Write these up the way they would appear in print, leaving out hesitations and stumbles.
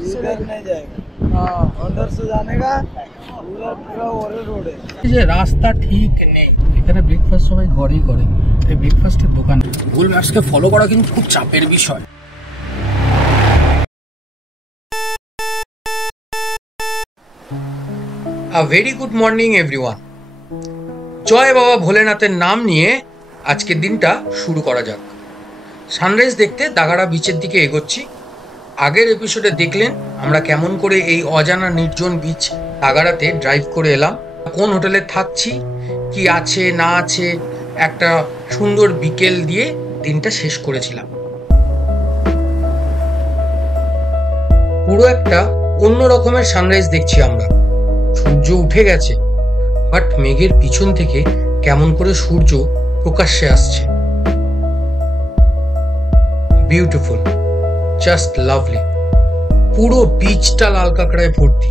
इधर नहीं जाएगा, हाँ अंदर से जाने का पूरा ওরে রোডে। এই যে রাস্তা ঠিক নেই, এখানে ব্রেকফাস্ট সবাই ঘরেই করে, এই ব্রেকফাস্টের দোকান। গুগল ম্যাপসকে ফলো করা কিন্তু খুব চাপের বিষয়। A very good morning everyone. জয় বাবা ভোলেনাথের নাম নিয়ে আজকের দিনটা শুরু করা যাক। সানরাইজ দেখতে দাগাড়া বিচের দিকে এগোচ্ছি। আগের এপিসোডে দেখলেন আমরা কেমন করে এই অজানা নির্জন বিচ দাগাড়াতে ড্রাইভ করে এলাম, কোন হোটেলে থাকছি, কি আছে না আছে, একটা সুন্দর বিকেল দিয়ে দিনটা শেষ করেছিলাম। পুরো একটা অন্য রকমের সানরাইজ দেখছি আমরা। সূর্য উঠে গেছে, বাট মেঘের পিছন থেকে কেমন করে সূর্য প্রকাশ্যে আসছে। Beautiful, just lovely. পুরো বিচটা লাল কাঁকড়ায় ভর্তি।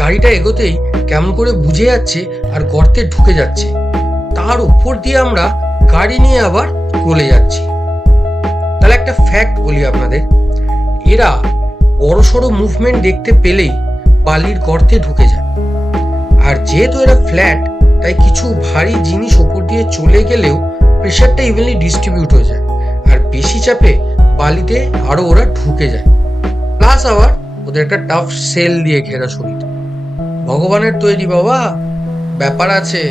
গাড়িটা এগোতেই কেমন করে বুঝে যাচ্ছে আর গর্তে ঢুকে যাচ্ছে। তার উপর দিয়ে আমরা গাড়ি নিয়ে আবার গলে যাচ্ছি। তাহলে একটা ফ্যাক্ট বলি আপনাদের, এরা বড়সড় মুভমেন্ট দেখতে পেলেই বালির গর্তে ঢুকে যায়। আর যেহেতু এরা ফ্ল্যাট, তাই কিছু ভারী জিনিস ওপর দিয়ে চলে গেলেও প্রেশারটা ইভেনলি ডিস্ট্রিবিউট হয়ে যায়, আর বেশি চাপে বালিতে আরো ওরা ঢুকে যায়। প্লাস আবার ওদের একটা টাফ সেল দিয়ে ঘেরা শরীর। ভগবানের তৈরি বাবা, ব্যাপার আছে।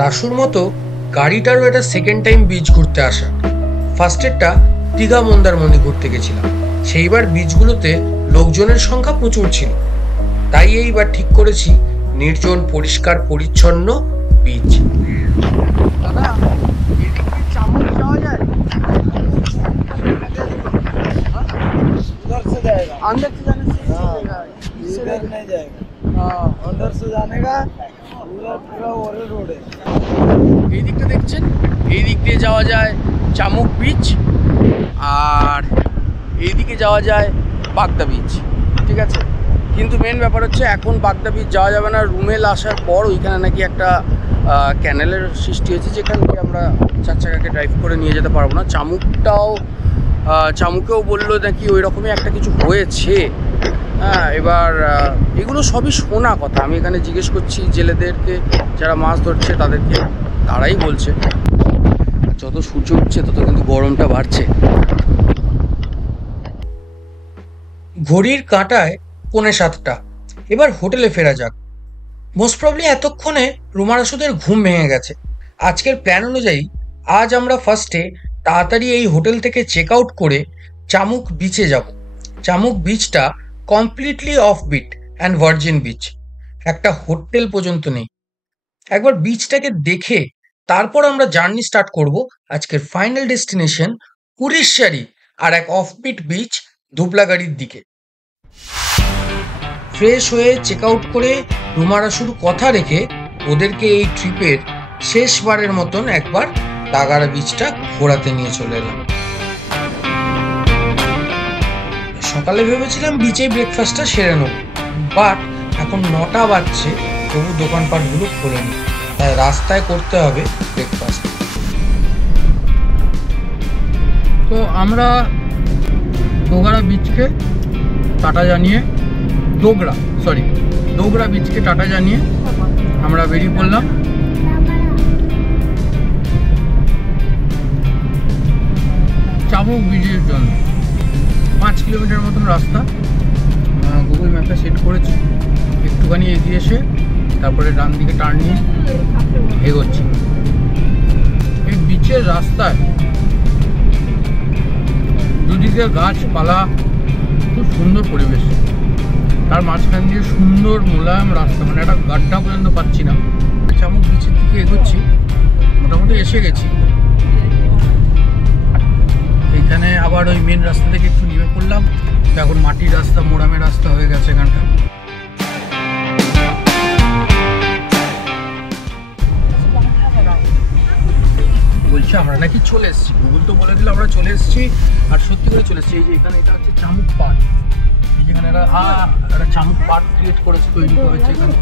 রাসুর মতো গাড়িটারও এটা সেকেন্ড টাইম বিচ ঘুরতে আসা। ফার্স্টেরটা দীঘা মন্দারমণি ঘুরতে গেছিলাম, সেইবার বিচগুলোতে লোকজনের সংখ্যা প্রচুর ছিল, তাই এইবার ঠিক করেছি নির্জন পরিষ্কার পরিচ্ছন্ন বিচ। দাদা এদিকে চামচ যাওয়া যায়, उधर से जाएगा, अंदर से जाने से इधर नहीं जाएगा, हाँ अंदर से जाने का पूरा ওরে রোডে। এই দিকটা দেখছেন, এই দিক দিয়ে যাওয়া যায় চামুক বিচ, আর এই দিকে যাওয়া যায় বাগদা বিচ। ঠিক আছে, কিন্তু মেন ব্যাপার হচ্ছে এখন বাগদা বিচ যাওয়া যাবে না। রুমেল আসার পর ওইখানে নাকি একটা ক্যানেলের সৃষ্টি হয়েছে, যেখান থেকে আমরা চার চাকাকে ড্রাইভ করে নিয়ে যেতে পারবো না। চামুকেও বললো নাকি ওই রকমই একটা কিছু হয়েছে। হ্যাঁ, এবার এগুলো সবই শোনা কথা। আমি এখানে জিজ্ঞেস করছি জেলেদেরকে, যারা মাছ ধরছে তাদেরকে, তারাই বলছে। যত সূর্য উঠছে তত কিন্তু গরমটা বাড়ছে। ঘড়ির কাঁটায় 6:45। এবার হোটেলে ফেরা যাক। মোস্ট প্রবলি এতক্ষণে রুমারাসুদের ঘুম ভেঙে গেছে। আজকের প্ল্যান অনুযায়ী আজ আমরা ফার্স্টে তাড়াতাড়ি এই হোটেল থেকে চেক আউট করে চামুক বিচে যাব। চামুক বিচটা completely off beat and virgin beach, একটা হোটেল পর্যন্ত নেই। একবার বিচটাকে দেখে তারপর আমরা জার্নি স্টার্ট করব আজকের ফাইনাল ডেস্টিনেশন উড়িষ্যারি আর এক অফবিট বিচ ধুবলাগাড়ির দিকে। ফ্রেশ হয়ে চেক আউট করে রুমারাসুর কথা রেখে ওদেরকে এই ট্রিপের শেষবারের মতন একবার দাগাড়া বিচটা ঘোরাতে নিয়ে চলে এলাম। সকালে ভেবেছিলাম বিচে ব্রেকফাস্টটা সেরে নেব, বাট এখন 9টা বাজছে, তবু দোকানপাটগুলো খোলেনি, তাই রাস্তায় করতে হবে ব্রেকফাস্ট। তো আমরা দোগড়া বিচকে টাটা জানিয়ে দোগড়া বিচকে টাটা জানিয়ে আমরা বেরিয়ে পড়লাম চামুক বিচের জন্য। 5 কিলোমিটার মতন রাস্তা গুগল ম্যাপে সেট করেছি। একটুখানি এগিয়ে এসে তারপরে ডান দিকে টার্ন নিয়ে এগোচ্ছি। এই বিচের রাস্তায় দুদিকে গাছপালা, খুব সুন্দর পরিবেশ, তার মাঝখান দিয়ে সুন্দর মোলায়েম রাস্তা, মানে একটা গাড্ডা পর্যন্ত পাচ্ছি না। চামুক বিচের দিকে এগোচ্ছি, মোটামুটি এসে গেছি। এখানে আবার ওই মেন রাস্তা থেকে একটু নেমে পড়লাম, এখন মাটির রাস্তা, মোরামের রাস্তা হয়ে গেছে এখানটা। বলছি আমরা নাকি চলে এসেছি, গুগল তো বলে দিল আমরা চলে এসেছি, আর সত্যি করে চলে এসেছি। এই যে এখানে এটা হচ্ছে চামুক পার্ক, যেখানে একটা চামুক পার্ক ক্রিয়েট করেছে, তৈরি করেছে এখানে।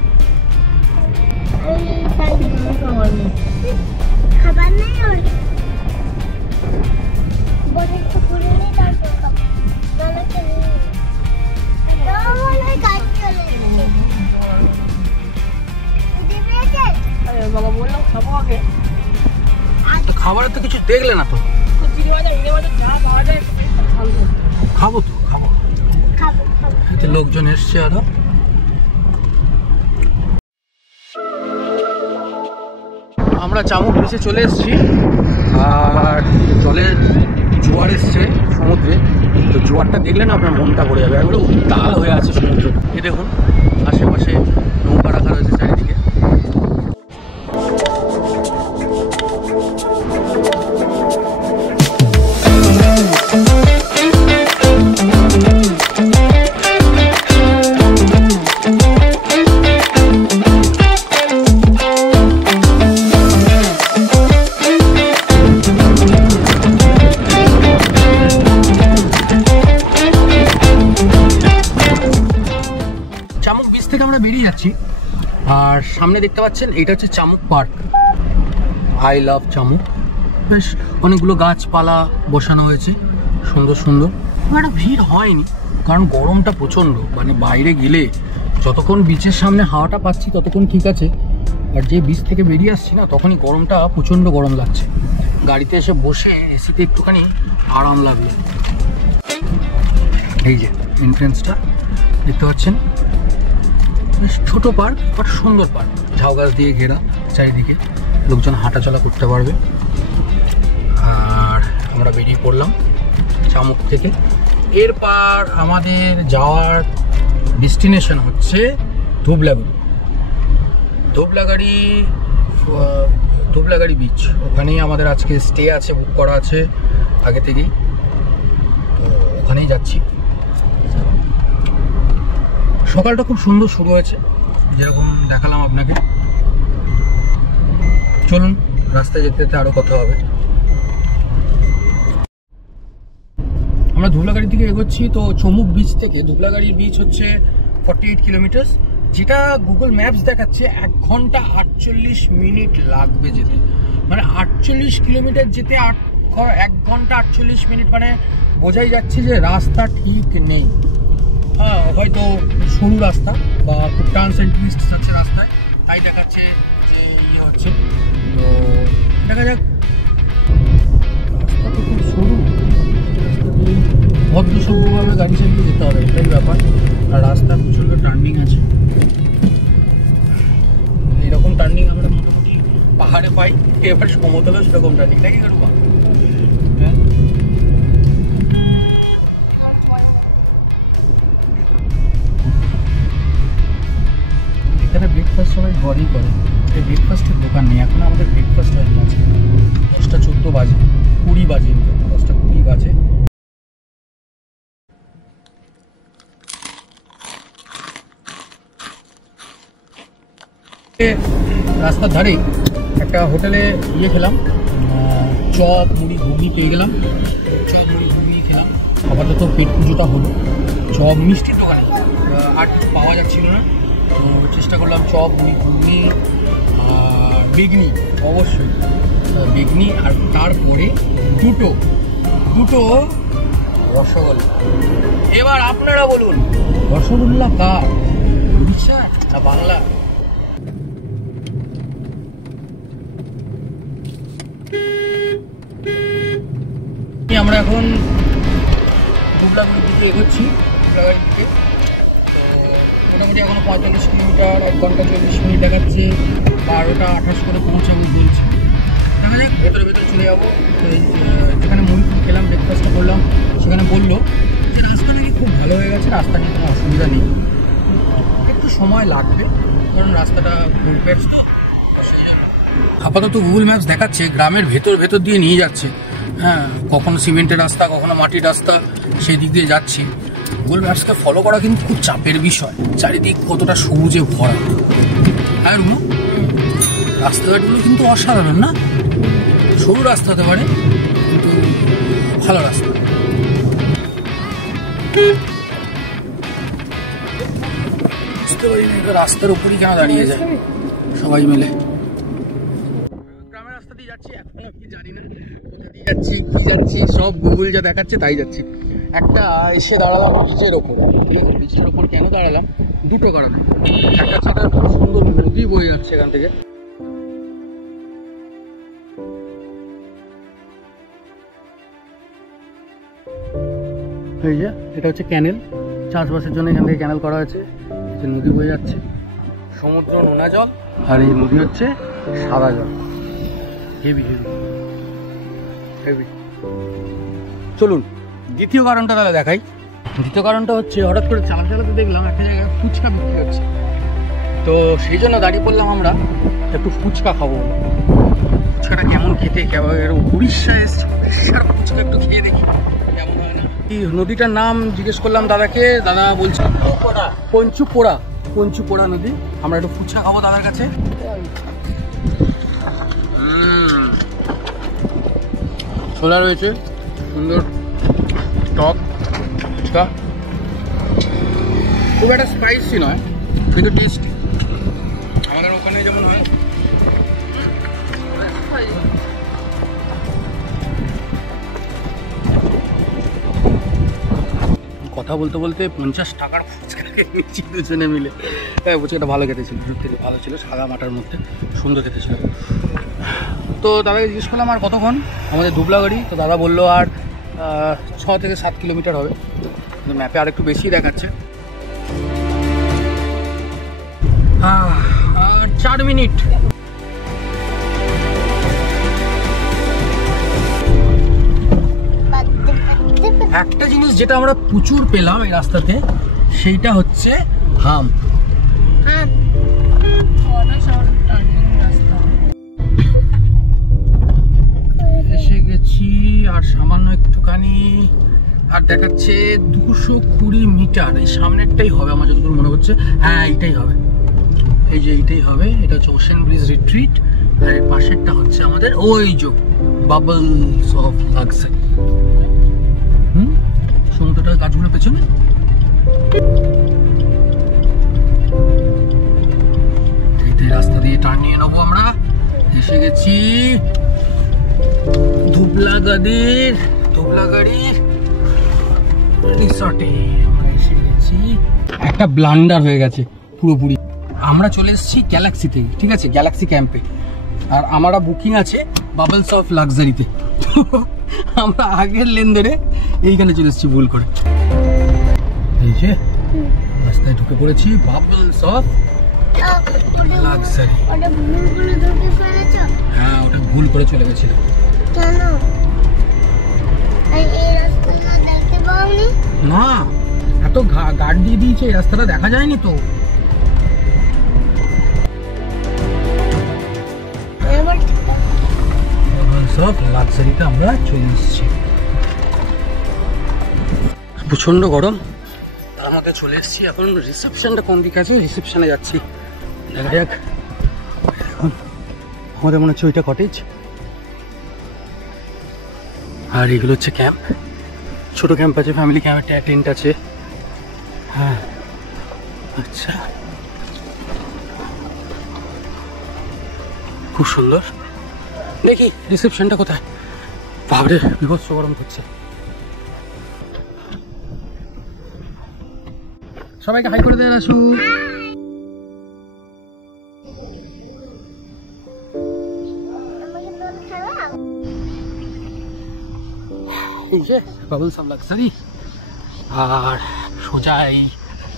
দেখলে না তো? খাবো তো, খাবো। এতে লোকজন এসছে আরো। আমরা চামুক বিচে চলে এসেছি, আর জলের জোয়ার এসছে সমুদ্রে। তো জোয়ারটা দেখলে না আপনার মনটা ভরে যাবে, একবারে উত্তাল হয়ে আছে সমুদ্র। এ দেখুন আশেপাশে নৌকা রাখা রয়েছে চারিদিকে। চামুক বিচ থেকে আমরা বেরিয়ে যাচ্ছি, আর সামনে দেখতে পাচ্ছেন এটা হচ্ছে চামুক পার্ক। I love চামুক। বেশ অনেকগুলো গাছপালা বসানো হয়েছে, সুন্দর সুন্দর। একটা ভিড় হয়নি কারণ গরমটা প্রচণ্ড, মানে বাইরে গেলে যতক্ষণ বিচের সামনে হাওয়াটা পাচ্ছি ততক্ষণ ঠিক আছে, আর যে বিচ থেকে বেরিয়ে আসছি না তখনই গরমটা প্রচণ্ড গরম লাগছে। গাড়িতে এসে বসে এসিতে একটুখানি আরাম লাগলো। এই যে এন্ট্রেন্সটা দেখতে পাচ্ছেন, ছোট পার্ক বাট সুন্দর পার্ক, ঝাউ গাছ দিয়ে ঘেরা চারিদিকে, লোকজন হাঁটাচলা করতে পারবে। আর আমরা বেরিয়ে পড়লাম চামুক থেকে। এরপর আমাদের যাওয়ার ডেস্টিনেশন হচ্ছে ধুবলাগাড়ি বিচ। ওখানেই আমাদের আজকে স্টে আছে, বুক করা আছে আগে থেকেই, তো ওখানেই যাচ্ছি। সকালটা খুব সুন্দর শুরু হয়েছে, যেরকম দেখালাম আপনাকে। চলুন রাস্তায় যেতে যেতে আরও কথা হবে। আমরা ধুবলাগাড়ি থেকে এগোচ্ছি। তো চমুক বিচ থেকে ধুবলাগাড়ির বিচ হচ্ছে 48 কিলোমিটার, যেটা গুগল ম্যাপস দেখাচ্ছে 1 ঘন্টা 48 মিনিট লাগবে যেতে। মানে 48 কিলোমিটার যেতে 1 ঘন্টা 48 মিনিট, মানে বোঝাই যাচ্ছে যে রাস্তা ঠিক নেই। হ্যাঁ, হয়তো সরু রাস্তা বা খুব টার্নস এন্ড টুইস্ট যাচ্ছে রাস্তায়, তাই দেখাচ্ছে যে ইয়ে হচ্ছে। তো দেখা যাক, রাস্তা তো খুব সরু, ভদ্র সভ্যভাবে গাড়ি চালিয়ে যেতে হবে, এটাই ব্যাপার। আর রাস্তা প্রচণ্ড টার্নিং আছে, এইরকম টার্নিং আমরা পাহাড়ে পাই, এবার সমতলেও সেরকম টার্নিং নাকি করবো। হ্যাঁ, এখানে ব্রেকফাস্ট সবাই ঘরেই করে, এই ব্রেকফাস্টের দোকান নেই এখন। আমাদের ব্রেকফাস্ট হয়ে গেছে 10টা 14 বাজে, 20 বাজে, 10টা 20 বাজে। রাস্তার ধারেই একটা হোটেলে ইয়ে খেলাম, চপ মুড়ি ঘুগনি পেয়ে গেলাম। চপ মুড়ি ঘুগনি খেলাম, আপাতত পেট পুজোটা হলো। চপ মিষ্টির দোকানে আর কিছু পাওয়া যাচ্ছিল না, তো চেষ্টা করলাম চপ মুড়ি ঘুগনি আর বেগনি, অবশ্যই বেগনি, আর তারপরে দুটো রসগোল্লা। এবার আপনারা বলুন, রসগোল্লা কার, উড়িষ্যা না বাংলা? আমরা এখন ধুবলাগাড়ির দিকে এগোচ্ছি, ধুবলাগাড়ির দিকে। মোটামুটি এখনো 45 কিলোমিটার, 1 ঘন্টা 40 মিনিট দেখাচ্ছে। 12টা 28 করে পৌঁছাবো বলছি। দেখা যাক, ভেতরে চলে যাবো। যেখানে মুড়ি খেলাম, ব্রেকফাস্টটা করলাম, সেখানে বললো যে রাস্তা নাকি খুব ভালো হয়ে গেছে, রাস্তা নিয়ে কোনো অসুবিধা নেই। একটু সময় লাগবে কারণ রাস্তাটা ফুলপ্যাচ। আপাতত গুগল ম্যাপস দেখাচ্ছে গ্রামের ভেতর দিয়ে নিয়ে যাচ্ছে। হ্যাঁ, কখনো সিমেন্টের রাস্তা, কখনো মাটির রাস্তা, সেই দিক দিয়ে যাচ্ছি। গুগল ম্যাপসকে ফলো করা কিন্তু খুব চাপের বিষয়, চারিদিক কতটা সবুজে ভরা। আর রাস্তাঘাটগুলো কিন্তু অসাধারণ না, সরু রাস্তা হতে পারে কিন্তু ভালো রাস্তা। বুঝতে পারি না এটা রাস্তার উপরই কেন দাঁড়িয়ে যায় সবাই মিলে। গ্রামের রাস্তা দিয়ে যাচ্ছি, এখন আমি জানি না কোথা দিয়ে যাচ্ছি, কি যাচ্ছি, সব গুগল যা দেখাচ্ছে তাই যাচ্ছি। একটা এসে দাঁড়ালাম বিচের ওপর। বিচের ওপর কেন দাঁড়ালাম? দুটো কারণে। একটা হচ্ছে একটা খুব সুন্দর নদী বয়ে যাচ্ছে এখান থেকে, এই যে এটা হচ্ছে ক্যানেল, চাষবাসের জন্য এখান থেকে ক্যানেল করা হয়েছে। এই যে নদী বয়ে যাচ্ছে, সমুদ্র নোনা জল, আর এই নদী হচ্ছে সাদা জল। Heavy heavy heavy. চলুন দ্বিতীয় কারণটা তাহলে দেখাই। দ্বিতীয় কারণটা হচ্ছে হঠাৎ করে চালাতে চালাতে দেখলাম একটা জায়গায় ফুচকা বিক্রি হচ্ছে, তো সেই জন্য দাঁড়িয়ে পড়লাম আমরা একটু ফুচকা খাবো। ফুচকাটা কেমন খেতে, কেমন উড়িষ্যা এসছে, উড়িষ্যার ফুচকা একটু খেয়ে দেখি কেমন হয় না। এই নদীটার নাম জিজ্ঞেস করলাম দাদাকে, দাদা বলছে পঞ্চুপোড়া, পঞ্চুপোড়া নদী। আমরা একটু ফুচকা খাবো দাদার কাছে। ছোলা রয়েছে, সুন্দর টক ফুচকা, খুব একটা স্পাইসি নয় কিন্তু টেস্টি, আমাদের ওখানে যেমন হয়। কথা বলতে বলতে 50 টাকার ফুচকা খেয়েছি দুজনে মিলে। ফুচকাটা ভালো খেতে ছিল, সত্যি ভালো ছিল, সাদা মাটার মধ্যে সুন্দর খেতে ছিল। তো দাদাকে জিজ্ঞেস করলাম আর কতক্ষণ আমাদের ধুবলাগড়ি, তো দাদা বললো আর 6 থেকে 7 কিলোমিটার হবে, ম্যাপে আর একটু বেশি দেখাচ্ছে। আর 4 মিনিট। একটা জিনিস যেটা আমরা প্রচুর পেলাম এই রাস্তাতে, সেইটা হচ্ছে হাম। এসে গেছি আর সামান্য একটুখানি, আর দেখাচ্ছে 220 মিটার। এই সামনেরটাই হবে আমার যতদূর মনে হচ্ছে, হ্যাঁ এইটাই হবে, এই যে এইটাই হবে। এটা হচ্ছে ওশেন ব্রিজ রিট্রিট, আর এর পাশেরটা হচ্ছে আমাদের ওই যে বাবলস অফ লাক্সারি। সমুদ্রটার গাছগুলো পেছনে। এইটাই রাস্তা দিয়ে টার্ন নিয়ে নেবো আমরা। এসে গেছি ধুবলাগড়ি রিসর্টে আমরা এসে গেছি। একটা ব্লান্ডার হয়ে গেছে পুরোপুরি। আমরা চলে এসেছি গ্যালাক্সিতে, ঠিক আছে, গ্যালাক্সি ক্যাম্পে, আর আমরা বুকিং আছে বাবলস অফ লাক্সারিতে। আমরা আগের লেন ধরে এইখানে চলে এসেছি ভুল করে। এই যে রাস্তায় ঢুকে পড়েছি বাবলস অফ লাক্সারি। হ্যাঁ, ওটা ভুল করে চলে গেছিল। না, এত গার্ড দিয়ে দিয়েছে, এই রাস্তাটা দেখা যায়নি তো। লাক্সারিতে আমরা চলে এসেছি। প্রচন্ড গরম, তার মধ্যে চলে এসেছি। এখন রিসেপশনটা কোন দিকে আছে, রিসেপশনে যাচ্ছি, দেখা যাক। এখন আমাদের মনে হচ্ছে ওইটা কটেজ, আর এগুলো হচ্ছে ক্যাম্প। ছোট ক্যাম্প আছে, ফ্যামিলি ক্যাম্প, টেন্ট আছে। হ্যাঁ, আচ্ছা, খুব সুন্দর। দেখি রিসেপশনটা কোথায়। বাবরে, বিভৎস গরম করছে। সবাইকে হাই করে দেয় রাসু। এই যে বাবলস অফ লাক্সারি, আর সোজা এই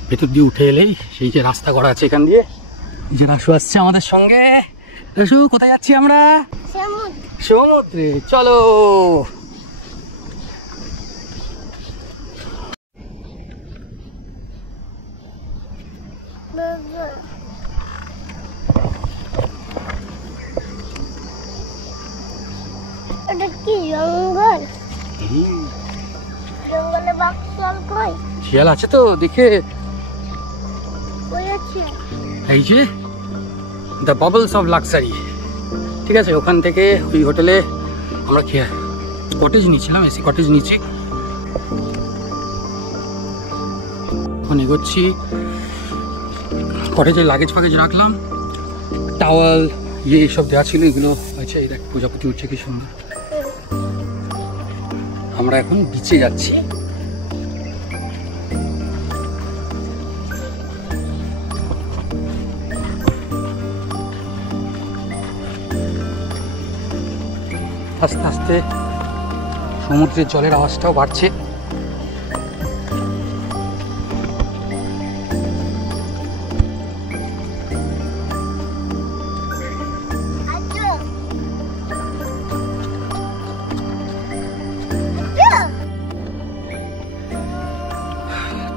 ভেতর দিয়ে উঠে এলেই সেই যে রাস্তা করা আছে এখান দিয়ে। এই যে রাসু আসছে আমাদের সঙ্গে। রাসু, কোথায় যাচ্ছি আমরা? সমুদ্রে। চলো। এটা কি জঙ্গল? জঙ্গলে বাঘ কই? শিয়াল আছে তো, দেখে। কই আছে? এই যে দ্য বাবলস অফ লাক্সারি, ঠিক আছে। ওখান থেকে ওই হোটেলে আমরা কটেজ নিয়েছিলাম, এসি কটেজ নিয়েছি। এখন এগোচ্ছি। কটেজের লাগেজ ফাগেজ রাখলাম, টাওয়াল এইসব দেওয়া ছিল, এগুলো আছে। এই দেখ প্রজাপতি উঠছে কি সুন্দর। আমরা এখন বিচে যাচ্ছি। আস্তে আস্তে সমুদ্রের জলের আওয়াজটাও বাড়ছে।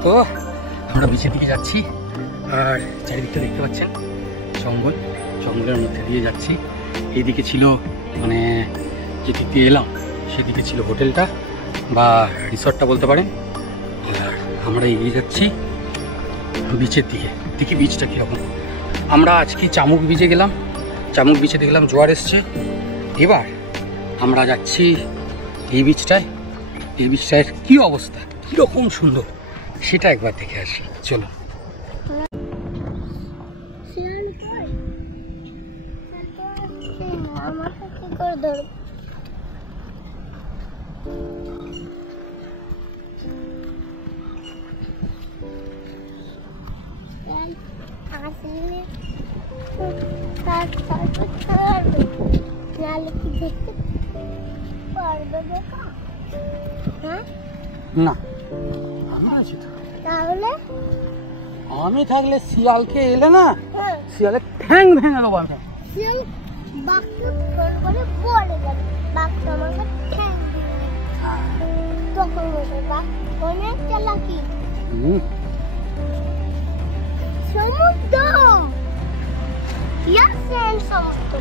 তো আমরা বিচের দিকে যাচ্ছি, আর চারিদিকটা দেখতে পাচ্ছেন জঙ্গল, জঙ্গলের মধ্যে দিয়ে যাচ্ছি। এইদিকে ছিল মানে যেদিক দিয়ে এলাম সেদিকে ছিল হোটেলটা বা রিসর্টটা বলতে পারেন, আর আমরা এগিয়ে যাচ্ছি বিচের দিকে। দেখি বিচটা কীরকম। আমরা আজকে চামুক বিচে গেলাম, চামুক বিচে দেখলাম জোয়ার এসছে। এবার আমরা যাচ্ছি এই বিচটায়, এই বিচটার কী অবস্থা, কীরকম সুন্দর সেটা একবার দেখে আসি। চলো। আমাকে কি করে ধরবো? আসলে নাহলে কি দেখতে পারবে দেখা? হ্যাঁ না আমি আছি তো। তাহলে আমি থাকলে শিয়ালকে এলে না, হ্যাঁ শিয়ালে ঠ্যাং ভেঙে দেবো আমি। শিয়াল বাঘকে ফোন করে বলে গেল বাঘটা আমাকে ঠ্যাং দিবে, তখন বলবে বাঘ অনেক চালাকি। সমুদ্র ইয়াসেন সমুদ্র।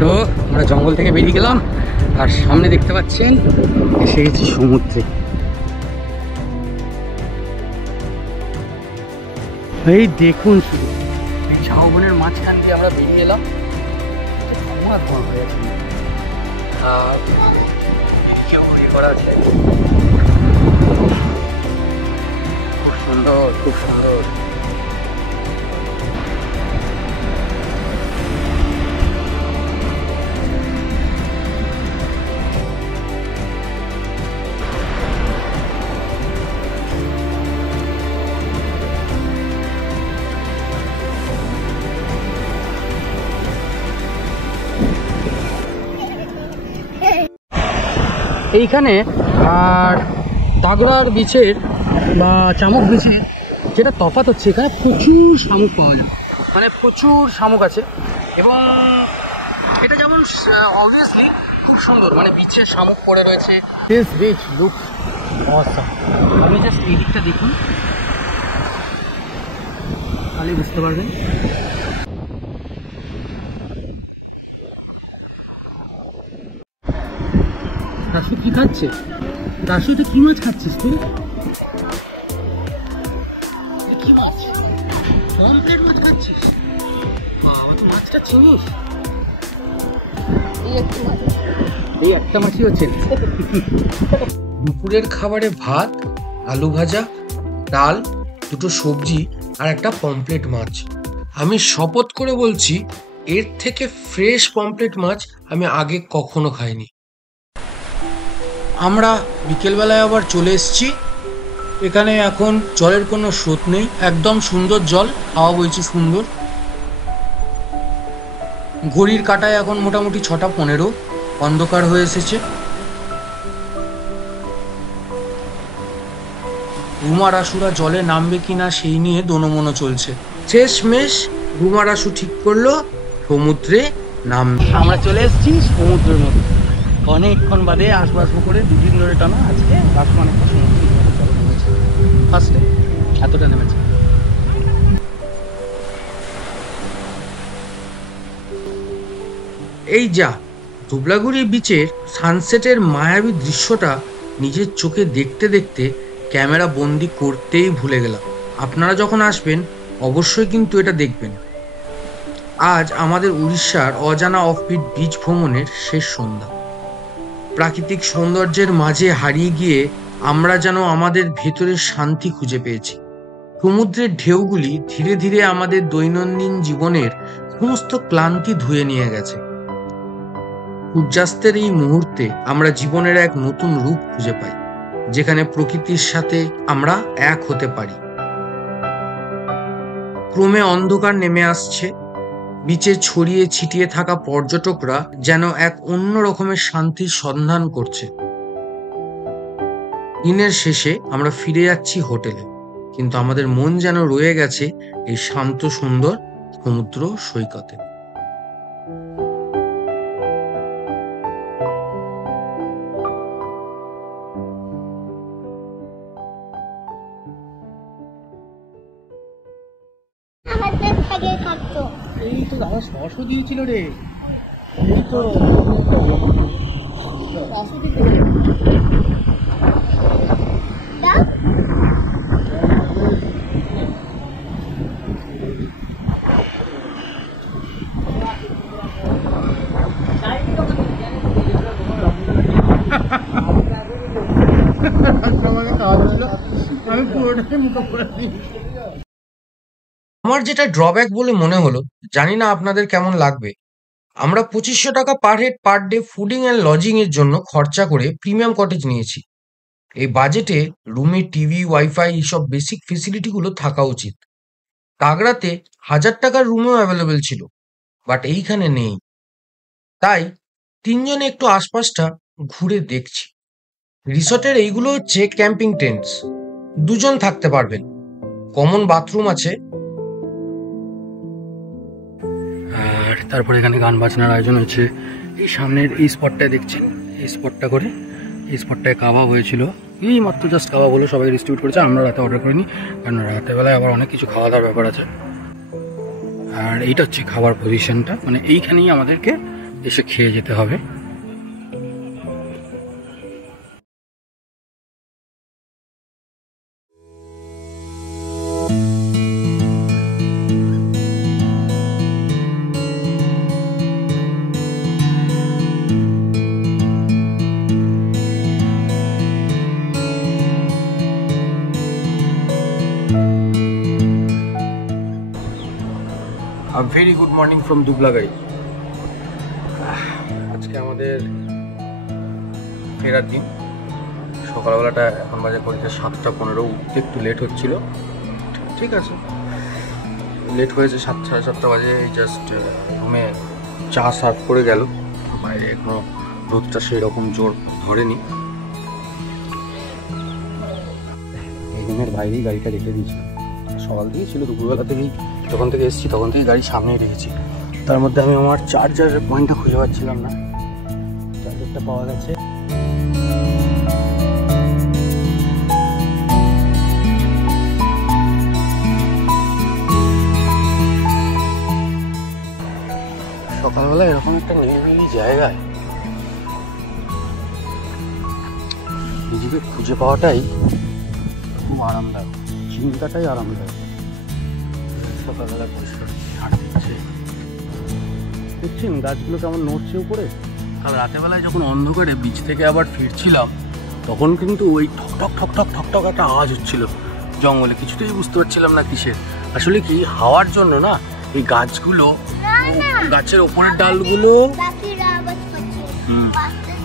তো আমরা জঙ্গল থেকে বেরিয়ে গেলাম, আর সামনে দেখতে পাচ্ছেন এসে গেছি সমুদ্রে। এই দেখুন শুধু এই ঝাউবনের মাঝখান দিয়ে আমরা বেরিয়ে এলাম। আর এদিকেও ইয়ে করা আছে, খুব সুন্দর, খুব সুন্দর। এইখানে আর তাগড়ার বিচের বা চামুক বিচের যেটা তফাৎ হচ্ছে, এখানে প্রচুর শামুক পাওয়া যায়, মানে প্রচুর শামুক আছে। এবং এটা যেমন অবভিয়াসলি খুব সুন্দর, মানে বিচে শামুক পড়ে রয়েছে। This beach look awesome. আপনি জাস্ট এই দিকটা দেখুন, তাহলে বুঝতে পারবেন। দাশু কি খাচ্ছে? দাশু তুই কি মাছ খাচ্ছিস? তুই কি মাছ? পমফ্রেট মাছ খাচ্ছিস? বাবা, তুই মাছটা চিনিস? এই একটা মাছই হচ্ছে। দুপুরের খাবারে ভাত, আলু ভাজা, ডাল, দুটো সবজি আর একটা পমফ্রেট মাছ। আমি শপথ করে বলছি, এর থেকে ফ্রেশ পমফ্রেট মাছ আমি আগে কখনো খাইনি। আমরা বিকেলবেলায় আবার চলে এসেছি। এখানে এখন জলের কোনো স্রোত নেই, একদম সুন্দর জল, হাওয়া বইছে সুন্দর। ঘড়ির কাঁটায় এখন মোটামুটি 6:15, অন্ধকার হয়ে এসেছে। রুমার আশুরা জলে নামবে কিনা সেই নিয়ে দোনোমনো চলছে। শেষমেশ রুমার আশু ঠিক করলো সমুদ্রে নামবে। আমরা চলে এসেছি সমুদ্রের মধ্যে, অনেকক্ষণ বাদে আসবো করে 2 দিন ধরে টানা আজকে আসবো। অনেকটা সমুদ্র ফার্স্টে এতটা নেমেছে। এই যা ধুবলাগুড়ি বিচের সানসেটের মায়াবী দৃশ্যটা নিজের চোখে দেখতে দেখতে ক্যামেরা বন্দি করতেই ভুলে গেলাম। আপনারা যখন আসবেন অবশ্যই কিন্তু এটা দেখবেন। আজ আমাদের উড়িষ্যার অজানা অফবিট বিচ ভ্রমণের শেষ সন্ধ্যা। প্রাকৃতিক সৌন্দর্যের মাঝে হারিয়ে গিয়ে আমরা যেন আমাদের ভেতরের শান্তি খুঁজে পেয়েছি। সমুদ্রের ঢেউগুলি ধীরে ধীরে আমাদের দৈনন্দিন জীবনের সমস্ত ক্লান্তি ধুয়ে নিয়ে গেছে। সূর্যাস্তের এই মুহূর্তে আমরা জীবনের এক নতুন রূপ খুঁজে পাই, যেখানে প্রকৃতির সাথে আমরা এক হতে পারি। ক্রমে অন্ধকার নেমে আসছে। বিচে ছড়িয়ে ছিটিয়ে থাকা পর্যটকরা যেন এক অন্য রকমের শান্তির সন্ধান করছে। দিনের শেষে আমরা ফিরে যাচ্ছি হোটেলে, কিন্তু আমাদের মন যেন রয়ে গেছে এই শান্ত সুন্দর সমুদ্র সৈকতে। এই তো দাদা 600 দিয়েছিল রে। এই তো 500 দিতে রে। আমি পুরোটাই মুখে পড়ে দিই। আমার যেটা ড্রব্যাক বলে মনে হলো, জানি না আপনাদের কেমন লাগবে, আমরা 2500 টাকা per head per day fooding and lodging এর জন্য খরচা করে প্রিমিয়াম কটেজ নিয়েছি। এই বাজেটে রুমে টিভি, ওয়াইফাই এইসব বেসিক ফেসিলিটিগুলো থাকা উচিত। কাগড়াতে 1000 টাকার রুমেও অ্যাভেলেবেল ছিল, বাট এইখানে নেই। তাই তিনজনে একটু আশপাশটা ঘুরে দেখছি। রিসর্টের এইগুলো হচ্ছে ক্যাম্পিং টেন্টস, 2 জন থাকতে পারবেন, কমন বাথরুম আছে। আর তারপরে এখানে গান বাজনার আয়োজন হচ্ছে। এই সামনের এই স্পটটায় দেখছেন, এই স্পটটা করে এই স্পটটায় কাবাব হয়েছিল, এই মাত্র জাস্ট কাবাব হলো, সবাই ডিস্ট্রিবিউট করেছে। আমরা রাতে অর্ডার করিনি, কারণ রাতের বেলায় আবার অনেক কিছু খাওয়া দাওয়ার ব্যাপার আছে। আর এইটা হচ্ছে খাবার পজিশনটা, মানে এইখানেই আমাদেরকে এসে খেয়ে যেতে হবে। Very good morning from Dublagadi. আজকে আমাদের ফেরার দিন। সকালবেলাটা এখন বাজে ঘড়িতে 7:15, উঠতে একটু লেট হচ্ছিল, ঠিক আছে, লেট হয়েছে। 7:30 বাজে জাস্ট রুমে চা সার্ভ করে গেল, বাইরে এখনো রোদটা সেই রকম জোর ধরেনি। এই রুমের বাইরেই গাড়িটা রেখে দিয়েছিল, সকাল দিয়ে ছিল, দুপুরবেলা থেকেই যখন থেকে এসেছি তখন থেকে গাড়ি সামনেই রেখেছি। তার মধ্যে আমি আমার চার্জারের পয়েন্টটা খুঁজে পাচ্ছিলাম না, চার্জারটা পাওয়া গেছে। সকালবেলা এরকম একটা নিরিবিলি জায়গায় নিজেকে খুঁজে পাওয়াটাই খুব আরামদায়ক, চিন্তাটাই আরামদায়ক। সকালবেলা পরিষ্কার হাঁটছে, দেখছেন গাছগুলো কেমন নড়ছে উপরে। কাল রাতেরবেলায় যখন অন্ধকারে বিচ থেকে আবার ফিরছিলাম, তখন কিন্তু ওই ঠকঠক ঠকঠক ঠকঠক একটা আওয়াজ হচ্ছিল জঙ্গলে, কিছুতেই বুঝতে পারছিলাম না কিসের। আসলে কি হাওয়ার জন্য না, এই গাছগুলো, গাছের ওপরের ডালগুলো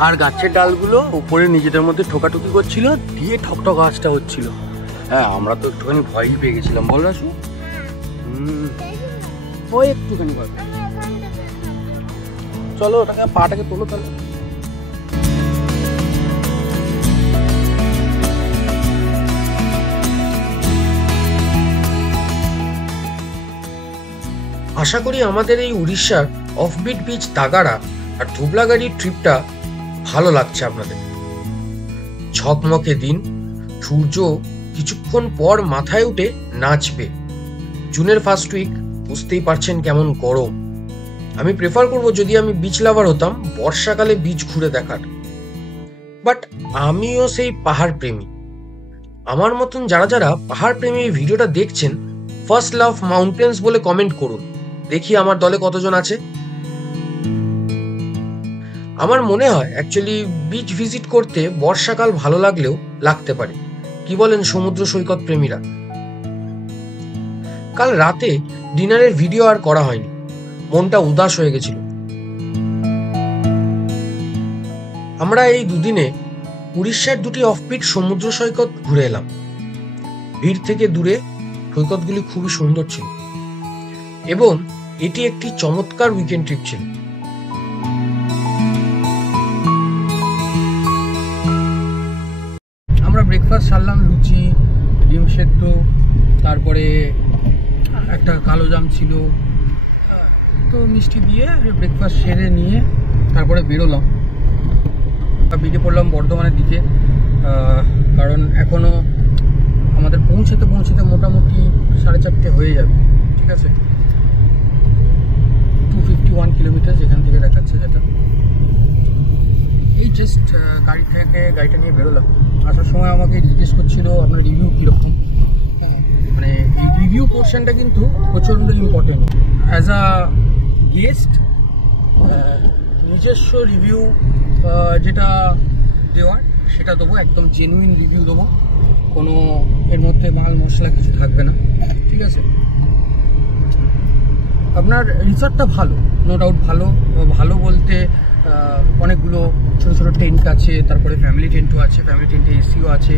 আর গাছের ডালগুলো উপরে নিজেদের মধ্যে ঠোকাঠুকি করছিল, দিয়ে ঠকঠক আওয়াজটা হচ্ছিল। হ্যাঁ, আমরা তো একটুখানি ভয়ই পেয়ে গেছিলাম, বল রাসু? ওই একটুখানি ভয়। চলো ওটাকে, পাটাকে তোলো তাহলে। আশা করি আমাদের এই উড়িষ্যার অফবিট বিচ তাগাড়া আর ধুবলাগাড়ির ট্রিপটা ভালো লাগছে আপনাদের। ঝকমকে দিন, সূর্য কিছুক্ষণ পর মাথায় উঠে নাচবে। জুনের ফার্স্ট উইক, বুঝতেই পারছেন কেমন গরম। আমি প্রেফার করব যদি আমি বিচ লাভার হতাম, বর্ষাকালে বিচ ঘুরে দেখার। বাট আমিও সেই পাহাড় প্রেমী। আমার মতন যারা যারা পাহাড় প্রেমী এই ভিডিওটা দেখছেন, ফার্স্ট লাভ মাউন্টেন্স বলে কমেন্ট করুন, দেখি আমার দলে কতজন আছে। আমার মনে হয় অ্যাকচুয়ালি বিচ ভিজিট করতে বর্ষাকাল ভালো লাগলেও লাগতে পারে, কি বলেন সমুদ্র সৈকত প্রেমীরা? কাল রাতে ডিনারের ভিডিও আর করা হয়নি, মনটা উদাস হয়ে গেছিল। আমরা এই দুদিনে উড়িষ্যার 2টি অফবিট সমুদ্র সৈকত ঘুরে এলাম। ভিড় থেকে দূরে সৈকতগুলি খুবই সুন্দর ছিল এবং এটি একটি চমৎকার উইকেন্ড ট্রিপ ছিল। আমরা ব্রেকফাস্ট সারলাম, লুচি, ডিম সেদ্ধ, তারপরে একটা কালো জাম ছিল, তো মিষ্টি দিয়ে ব্রেকফাস্ট সেরে নিয়ে তারপরে বেরোলাম, বেরিয়ে পড়লাম বর্ধমানের দিকে। কারণ এখনও আমাদের পৌঁছতে মোটামুটি 4:30 হয়ে যাবে, ঠিক আছে। গাড়ি থেকে গাড়িটা নিয়ে বেরোলাম, আসার সময় আমাকে জিজ্ঞেস করছিল আপনার রিভিউ কীরকম। মানে এই রিভিউ পোর্শনটা কিন্তু প্রচণ্ড ইম্পর্টেন্ট। অ্যাজ আ গেস্ট নিজস্ব রিভিউ যেটা দেওয়ার সেটা দেবো, একদম জেনুইন রিভিউ দেবো, কোনো এর মধ্যে মাল মশলা কিছু থাকবে না, ঠিক আছে। আপনার রিসর্টটা ভালো, নো ডাউট ভালো। ভালো বলতে অনেকগুলো ছোটো ছোটো টেন্ট আছে, তারপরে ফ্যামিলি টেন্টও আছে, ফ্যামিলি টেন্টে এসিও আছে,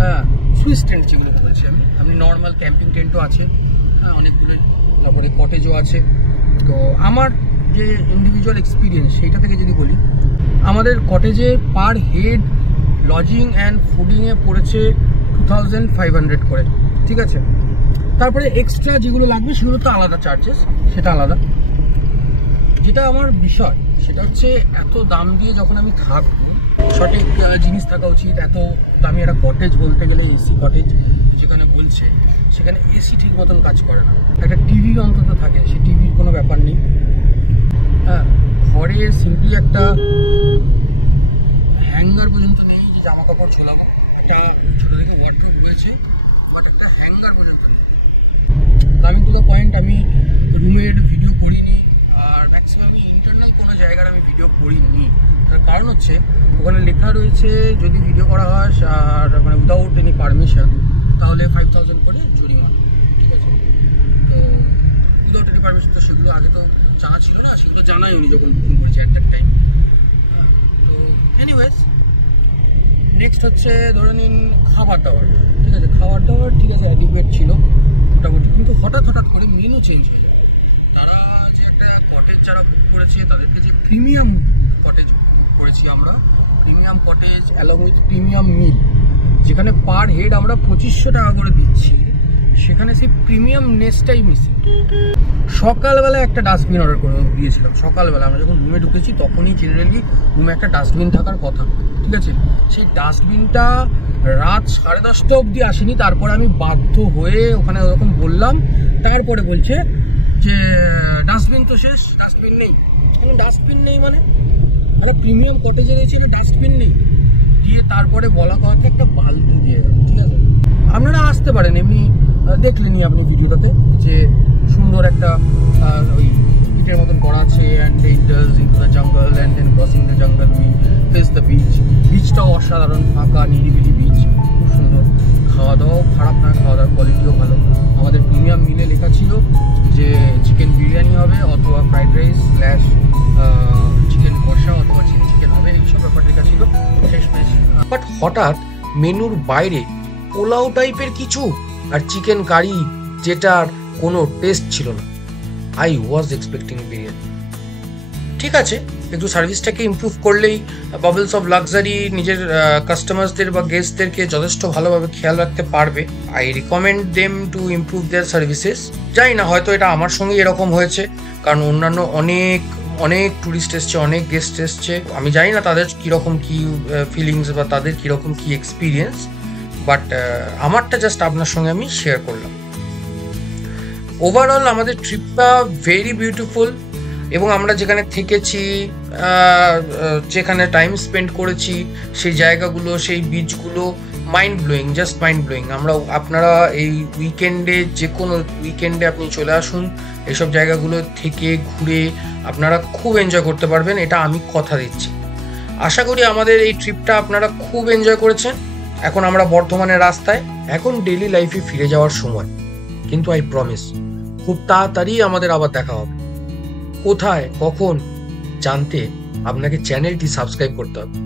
হ্যাঁ সুইস টেন্ট যেগুলো বলছি আমি, আপনি নর্মাল ক্যাম্পিং টেন্টও আছে, হ্যাঁ অনেকগুলোই, তারপরে কটেজও আছে। তো আমার যে ইন্ডিভিজুয়াল এক্সপিরিয়েন্স সেইটা থেকে যদি বলি, আমাদের কটেজে পার হেড লজিং অ্যান্ড ফুডিংয়ে পড়েছে 2500 করে, ঠিক আছে। তারপরে এক্সট্রা যেগুলো লাগবে সেগুলো তো আলাদা চার্জেস, সেটা আলাদা। যেটা আমার বিষয় সেটা হচ্ছে এত দাম দিয়ে যখন আমি থাকবো, সঠিক জিনিস থাকা উচিত। এত দামি একটা কটেজ, বলতে গেলে এসি কটেজ যেখানে বলছে, সেখানে এসি ঠিক মতন কাজ করে না, একটা টিভি অন্তত থাকে, সেই টিভির কোনো ব্যাপার নেই। হ্যাঁ, ঘরে সিম্পলি একটা হ্যাঙ্গার পর্যন্ত নেই যে জামা কাপড় ঝোলাবো, একটা ছোটো থেকে ওয়ার্ডরোব রয়েছে, বাট একটা হ্যাঙ্গার পর্যন্ত নেই। কামিং টু দ্য পয়েন্ট, আমি রুমের ভিডিও করিনি, আর ম্যাক্সিমাম ইন্টারনাল কোনো জায়গার আমি ভিডিও করিনি। তার কারণ হচ্ছে ওখানে লেখা রয়েছে যদি ভিডিও করা হয় আর মানে উইদাউট এনি পারমিশন তাহলে 5000 করে জরিমানা, ঠিক আছে। তো উইদাউট এনি পারমিশন তো সেগুলো আগে তো জানা ছিল না, সেগুলো জানাই উনি যখন ফোন করেছে অ্যাট দ্যাট টাইম। তো এনিওয়েজ, নেক্সট হচ্ছে ধরে নিন খাবার দাবার, ঠিক আছে। খাবার দাবার ঠিক আছে, অ্যাডিকুয়েট ছিল মোটামুটি, কিন্তু হঠাৎ করে মেনু চেঞ্জ হয়ে যায়। তারা যে একটা কটেজ যারা বুক করেছে তাদেরকে যে প্রিমিয়াম কটেজ বুক করেছি আমরা, premium cottage along with premium meal, যেখানে পার হেড আমরা 2500 টাকা করে দিচ্ছি, সেখানে সেই প্রিমিয়াম নেসটাই মিসিং। সকালবেলা একটা ডাস্টবিন অর্ডার করে দিয়েছিলাম, সকালবেলা আমরা যখন রুমে ঢুকেছি তখনই জেনারেলি রুমে একটা ডাস্টবিন থাকার কথা, ঠিক আছে। সেই ডাস্টবিনটা রাত 10:30 অবধি আসেনি, তারপরে আমি বাধ্য হয়ে ওখানে ওরকম বললাম, তারপরে বলছে যে ডাস্টবিন তো শেষ, ডাস্টবিন নেই। ডাস্টবিন নেই মানে একটা প্রিমিয়াম কটেজে রয়েছে, এটা ডাস্টবিন নেই। দিয়ে তারপরে বলা কথা একটা বালতি দিয়ে গেল, ঠিক আছে। আপনারা আসতে পারেন, এমনি দেখলেনি আপনি ভিডিওটাতে যে সুন্দর একটা ওই পিটের মতন করা আছে, and enters into the jungle and then crossing the jungle we face the beach. বিচটাও অসাধারণ, ফাঁকা নিরিবিলি বিচ, খুব সুন্দর। খাওয়া দাওয়াও খারাপ না, খাওয়া দাওয়ার কোয়ালিটিও ভালো। আমাদের প্রিমিয়াম মিলে লেখা ছিল যে চিকেন বিরিয়ানি হবে অথবা ফ্রাইড রাইস স্ল্যাশ চিকেন কষা অথবা চিলি চিকেন হবে, এইসব ব্যাপার লেখা ছিল। বাট হঠাৎ মেনুর বাইরে পোলাও টাইপের কিছু আর চিকেন কারি, যেটার কোনো টেস্ট ছিল না। I was expecting biryani. ঠিক আছে, একটু সার্ভিসটাকে ইমপ্রুভ করলেই বাবলস অফ লাক্সারি নিজের কাস্টমারসদের বা গেস্টদেরকে যথেষ্ট ভালোভাবে খেয়াল রাখতে পারবে। I recommend them to improve there services. জানি না, হয়তো এটা আমার সঙ্গে এরকম হয়েছে, কারণ অন্যান্য অনেক ট্যুরিস্ট এসছে, অনেক গেস্ট এসছে, আমি জানি না তাদের কীরকম কী ফিলিংস বা তাদের কীরকম কী এক্সপিরিয়েন্স, বাট আমারটা জাস্ট আপনার সঙ্গে আমি শেয়ার করলাম। ওভারঅল আমাদের ট্রিপটা ভেরি বিউটিফুল, এবং আমরা যেখানে থেকেছি, যেখানে টাইম স্পেন্ড করেছি, সেই জায়গাগুলো, সেই বিচগুলো mind blowing, just mind blowing. আপনারা এই উইকেন্ডে, যে কোনো উইকেন্ডে আপনি চলে আসুন, এইসব জায়গাগুলো থেকে ঘুরে আপনারা খুব এনজয় করতে পারবেন, এটা আমি কথা দিচ্ছি। আশা করি আমাদের এই ট্রিপটা আপনারা খুব এনজয় করেছেন। এখন আমরা বর্ধমানের রাস্তায়, এখন ডেইলি লাইফে ফিরে যাওয়ার সময়, কিন্তু আই প্রমিস খুব তাড়াতাড়ি আমাদের আবার দেখা হবে। কোথায়, কখন জানতে আপনাকে চ্যানেলটি সাবস্ক্রাইব করতে হবে।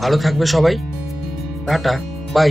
ভালো থাকবে সবাই, টাটা, বাই।